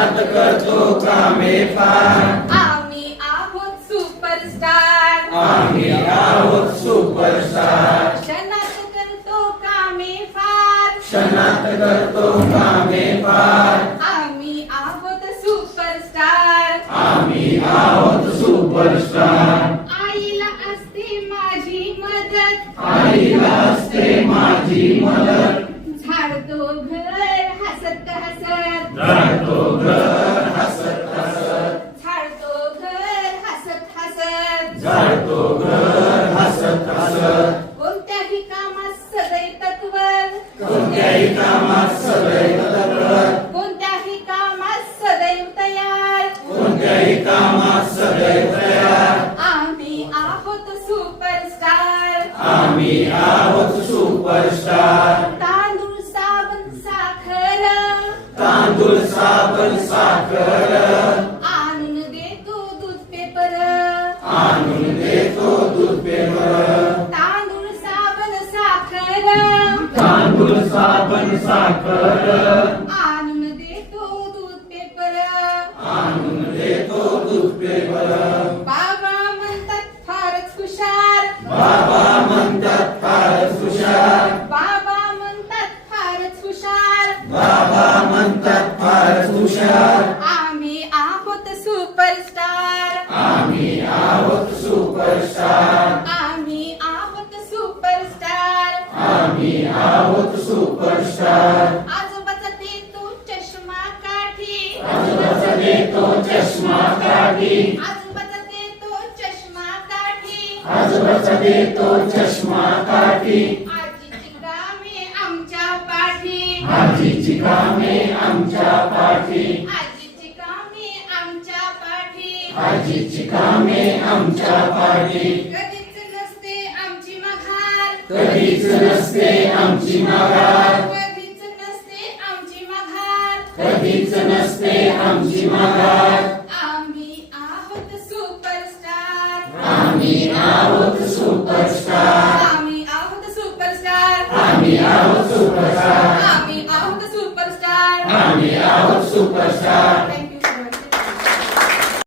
क्षणात करतो कामे फार? आम्ही आहोत सुपरस्टार आम्ही आहोत सुपरस्टार क्षणात करतो कामे फार? क्षणात करतो कामे फार? जातो घर हसत हसत कोणत्याही कामात सदैव तत्वर कोणत्याही कामात सदैव तत्पर. कोणत्याही कामात सदैव तयार. कोणत्याही कामात सदैव तयार. आम्ही आहोत सुपरस्टार. आम्ही आहोत सुपरस्टार. तांदूळ साबण साखर. तांदूळ साबण साखर. साबण साखर आणून देतो दूध पेपर. आणून देतो दूध पेपर. आहोत सुपरस्टार. आजोबाचा देतो चष्मा काठी. आजोबाचा देतो चष्मा काढी आजोबाचा देतो चष्मा काठी. आजोबाचा देतो चष्मा काठी. आजीची कामे आमच्या पाठी. आजीची कामे आमच्या पाठी. आजीची कामे आमच्या पाठी. आजीची कामे आमच्या पाठी. कधीच नसते आमची माघार. कधीच नसते आमची माघार. कधीच नसते आमची माघार. आम्ही आहोत सुपरस्टार. आम्ही आहोत सुपरस्टार. आम्ही आहोत सुपरस्टार. आम्ही आहोत सुपरस्टार. आम्ही आहोत सुपरस्टार. आम्ही आहोत सुपरस्टार.